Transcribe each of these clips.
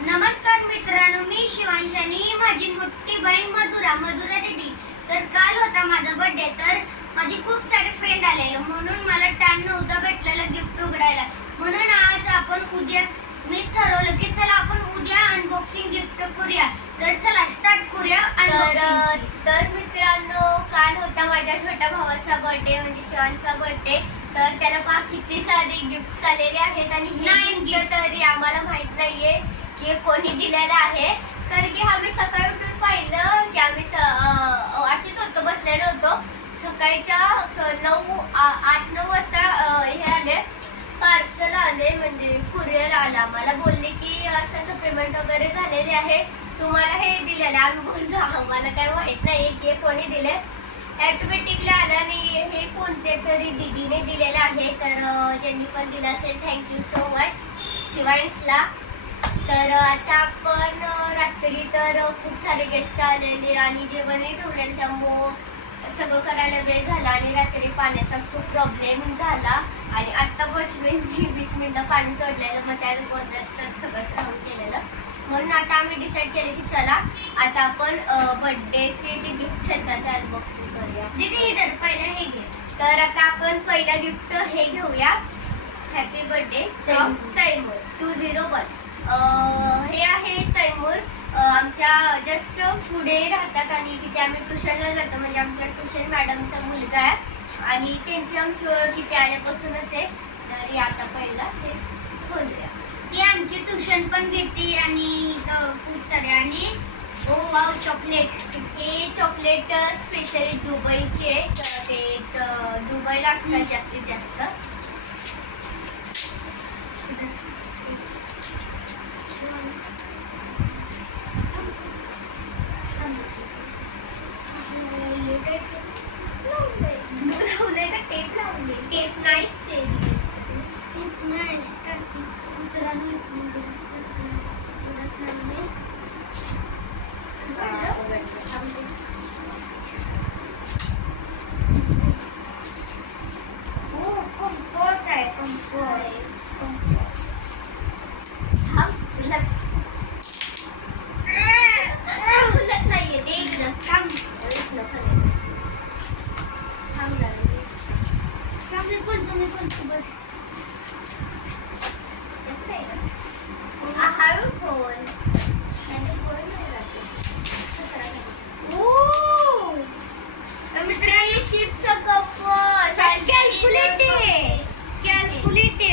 नमस्कार मित्रांनो मी शिवांश आणि माझी मोठी बहीण मधुरा मधुरा दिदी. तर काल होता माझा बर्थडे तर माझे खूप सारे फ्रेंड आलेले. म्हणून मला टाइम नव्हता भेटलेला गिफ्ट उघडायला. म्हणून आज आपण उद्या मी ठरवलं की चला आपण उद्या अनबॉक्सिंग गिफ्ट करूया. तर चला स्टार्ट करूया तर. तर मित्रांनो काल होता माझ्या छोट्या भावाचा बर्थडे म्हणजे शिवांचा बर्थडे तर त्याला पहा किती सारे गिफ्ट आलेले आहेत आणि हे गिफ्ट तरी आम्हाला माहीत नाहीये. की कोणी दिलेला आहे. कारण की आम्ही सकाळी उठून पाहिलं की आम्ही स- होतो बसलेलो होतो. सकाळच्या नऊ आठ नऊ वाजता हे आले. पार्सल आले म्हणजे कुरिअर आला. मला बोलले की असं असं पेमेंट वगैरे झालेले आहे. तुम्हाला हे दिलेलं आहे. आम्ही बोललो आम्हाला काय माहीत नाही की कोणी दिले. ॲटोमॅटिकली आलं आणि हे कोणते तरी दिदीने दिलेलं आहे. तर ज्यांनी पण दिलं असेल थँक्यू सो मच शिवांशला. तर आता आपण रात्री तर खूप सारे गेस्ट आलेले आणि जेवणही ठेवलेलं त्यामुळं सगळं करायला वेळ झाला आणि रात्री पाण्याचा खूप प्रॉब्लेम झाला. आणि आत्ता पंचवीस वीस मिनिटं पाणी सोडलेलं मग त्या तर सगळंच राहून गेलेलं. म्हणून आता आम्ही डिसाईड केलं की चला आता आपण बर्थडेचे जे गिफ्ट्स आहेत ना ते अनबॉक्सिंग करूया. दीदी इधर पहिला हे घे. तर आता आपण पहिला गिफ्ट हे घेऊया. Happy birthday from Taimur to zero one हे आहे तैमूर. आमच्या जस्ट पुढे राहतात आणि तिथे आम्ही ट्युशनला जातो. म्हणजे आमच्या ट्युशन मॅडमचा मुलगा आहे आणि त्यांची आमची ओळख तिथे आल्यापासूनच आहे. तर आता पहिला तेच बोलूया. ती आमची ट्युशन पण घेते आणि खूप सारे आणि ओ वाव चॉकलेट हे चॉकलेट स्पेशली दुबईची आहे. तर ते दुबईला असतात जास्तीत जास्त. Azulite.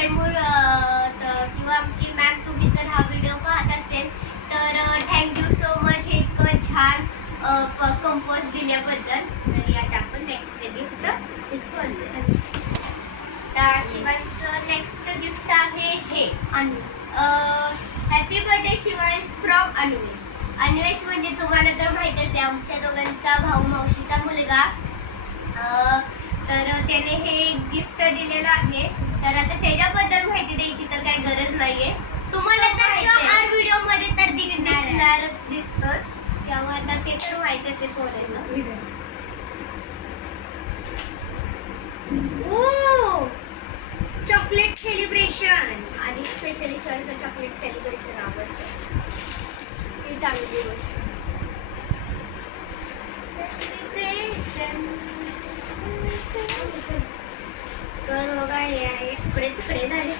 तैमूर किंवा आमची मॅम तुम्ही जर हा व्हिडिओ पाहत असेल तर थँक्यू सो मच हे इतकं छान कंपोज दिल्याबद्दल. तरी आता आपण नेक्स्ट गिफ्ट करूया तर नेक्स्ट गिफ्ट आहे हे happy birthday Shivansh from Anuvesh. Anuvesh म्हणजे तुम्हाला तर माहितच आहे आमच्या दोघांचा भाऊ मावशीचा मुलगा. तर त्याने हे गिफ्ट दिलेलं आहे. तर आता त्याच्याबद्दल माहिती द्यायची तर काही गरज नाहीये. तुम्हाला तर. हर व्हिडिओमध्ये तर दिस- दिसणार दिसतं त्यामुळे आता ते तर माहितच आहे पोरांना ओ चॉकलेट सेलिब्रेशन आणि स्पेशली चॉकलेट सेलिब्रेशन आवडतं. ती चांगली गोष्ट इकडे तिकडे झाले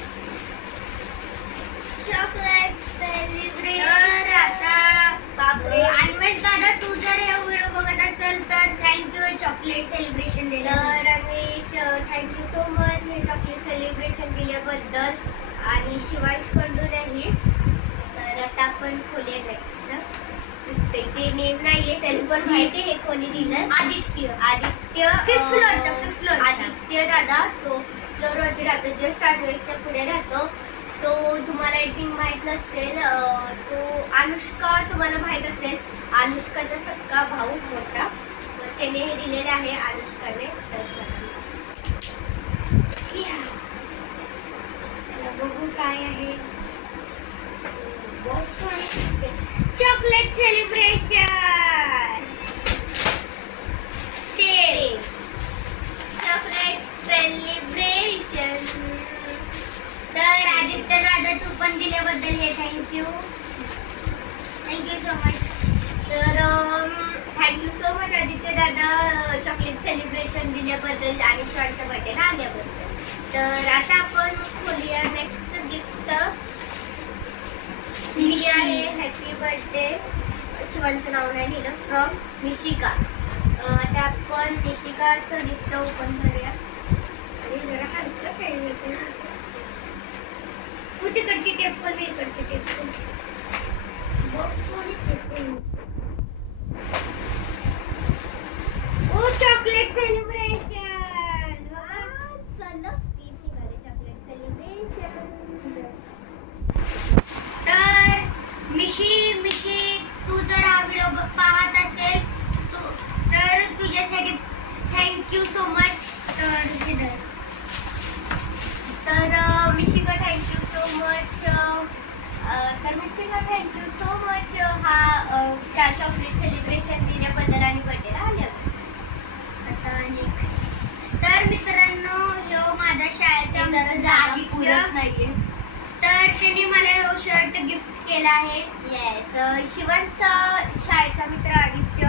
चॉकलेट आता बापरे अन्वेष दादा तू जर हे व्हिडिओ बघत असेल तर थँक्यू चॉकलेट सेलिब्रेशन दिलं. तर Ramesh thank you so much हे चॉकलेट सेलिब्रेशन केल्याबद्दल आणि शिवाज खंडूनही तर आता आपण खोलूया नेक्स्ट ते नेम नाहीये तरी पण माहिती हे कोणी दिलं? आदित्य. आदित्य fifth floorचा. आदित्य दादा तो फ्लोअरवरती राहतो. जस्ट आठवड्याच्या पुढे राहतो तो तुम्हाला आय थिंक माहीत नसेल तो अनुष्का तुम्हाला माहीत असेल. अनुष्काचा सक्का भाऊ मोठा. त्याने हे दिलेलं आहे अनुष्काने. बघू काय आहे. बॉक्स चॉकलेट सेलिब्रेट सेलिब्रेशन दिल्याबद्दल आणि शिवांच्या बर्थडेला आल्याबद्दल. तर आता आपण खोलूया नेक्स्ट गिफ्ट मिशी. आहे हॅपी बर्थडे शिवांचं नाव नाही लिहिलं फ्रॉम मिशिका. आता आपण मिशिकाचं गिफ्ट ओपन करूया. आणि जरा हलकंच आहे ते. तिकडची टेप खोल मी इकडची टेप खोल बॉक्स ओ चॉकलेट सेलिब्रेशन सलग तीन निघाले चॉकलेट सेलिब्रेशन तर मिशी तू जर हा व्हिडिओ पाहत असेल तू तर तुझ्यासाठी थँक्यू सो मच तर मिशिका थँक्यू सो मच तर मिशिका थँक्यू सो मच हा त्या चॉकलेट सेलिब्रेशन दिल्याबद्दल आणि बर्थडेला आल्याबद्दल आता नेक्स्ट तर मित्रांनो ह्यो माझा शाळेचा ते जरा मित्र जागी आदित्य. पुरत नाहीये. तर त्याने मला ह्यो शर्ट गिफ्ट केला आहे. येस शिवांचा शाळेचा मित्र आदित्य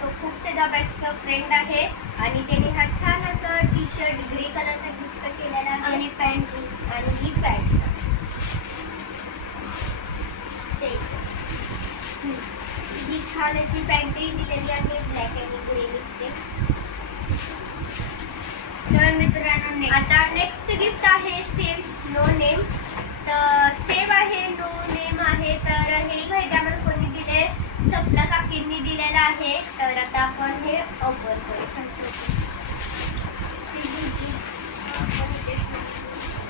तो खूप त्याचा बेस्ट फ्रेंड आहे आणि त्याने हा छान असं टी शर्ट ग्रे कलरचा गिफ्ट केलेला आहे. आणि पॅन्ट आणि ही पॅन्ट ही छान अशी पॅन्टही दिलेली आहे ब्लॅक आणि ग्रे मिक्स तर मित्रांनो. आता नेक्स्ट गिफ्ट आहे सेम नो नेम तर सेम आहे नो नेम आहे तर हे भेट आम्हाला कोणी दिले सपना काकींनी दिलेलं आहे तर आता आपण हे ओपन करू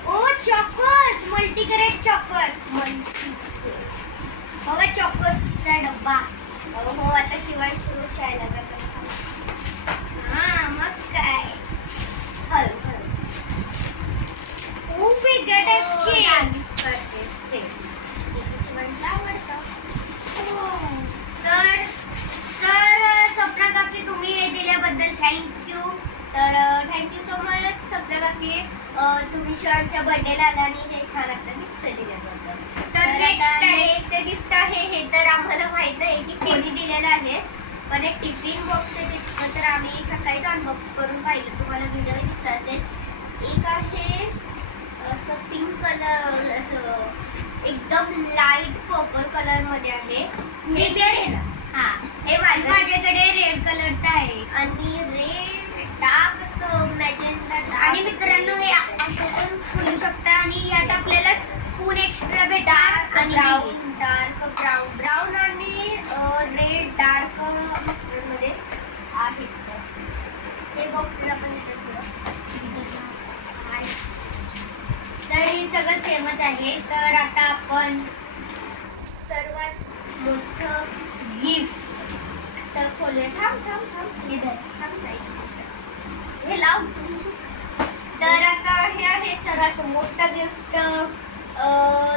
ओ चॉकस मल्टी करेट मल्टी बघा चॉकसचा डब्बा. हो, हो आता शिवाय सुरू शाळेला जातात हा मग काय हळू हळू खूप वेगळ्या टाईपची करते सेम शिवांचा आवडतं तर तर सपना काकी तुम्ही हे दिल्याबद्दल थँक्यू तर थँक्यू सो मच सपना काकी अ, तुम्ही शिवांच्या बर्थडेला आला आणि हे छान असं गिफ्ट दिल्याबद्दल तर आहे- नेक्स्ट गिफ्ट आहे हे तर आम्हाला माहीत नाही की कोणी दिलेलं आहे. पण एक टिफिन बॉक्स आहे ते तर आम्ही सकाळीच अनबॉक्स करून पाहिलं. तुम्हाला व्हिडिओ दिसला असेल. एक आहे असं पिंक कलर असं एकदम लाइट पर्पल कलरमध्ये आहे. हे आहे. ना हा हे माझं माझ्याकडे रेड कलरचा आहे. आणि रेड डार्क असं मॅजेंटा आणि मित्रांनो हे असं पण खोलू शकता. आणि यात आपल्याला स्पून एक्स्ट्रा आणि ब्राऊन डार्क ब्राऊन ब्राऊन आणि रेड डार्कमध्ये आहे. हे बॉक्सला पण तर हे सगळं सेमच आहे. तर आता आपण सर्वात मोठं गिफ्ट तर खोलूया. थांब थांब थांब. इधर. थांब नाही. तर आता हे आहे सगळ्यात मोठं gift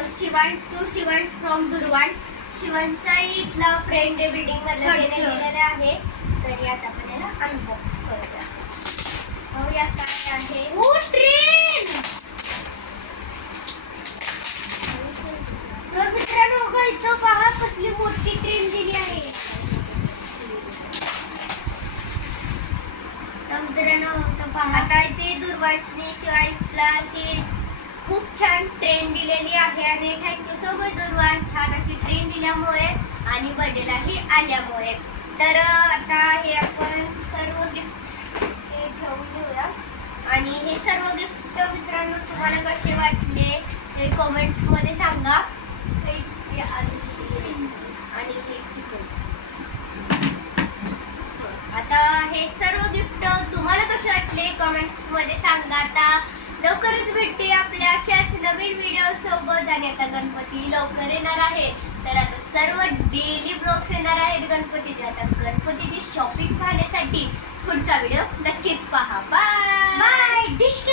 Shivansh to Shivansh from Durvansh. शिवांचाही इथला फ्रेंड आहे बिल्डिंग मधला Third त्याने floor. दिलेला आहे. तरी आता आपण याला अनबॉक्स करूया. पाहूया काय आहे. ओ ट्रेन तर मित्रांनो बघा इथं पहा कसली मोठी ट्रेन दिली आहे. तर मित्रांनो आता इथे दूरवासनी शिवायला अशी खूप छान ट्रेन दिलेली आहे आणि थँक्यू सो मच दूरवान छान अशी ट्रेन दिल्यामुळे आणि बर्थडेलाही आल्यामुळे. तर आता हे आपण सर्व गिफ्ट हे ठेवून घेऊया. आणि हे सर्व गिफ्ट मित्रांनो तुम्हाला कसे वाटले हे कॉमेंट्समध्ये सांगा. आणि हे गिफ्ट्स आता हे मध्ये सांगा. आता लवकरच भेटते आपल्या अशाच नवीन व्हिडिओ सोबत. आणि आता गणपती लवकर येणार आहे. तर आता सर्व डेली ब्लॉग्स येणार आहेत गणपतीचे. आता गणपतीची शॉपिंग पाहण्यासाठी पुढचा व्हिडिओ नक्कीच पहा. Bye bye dish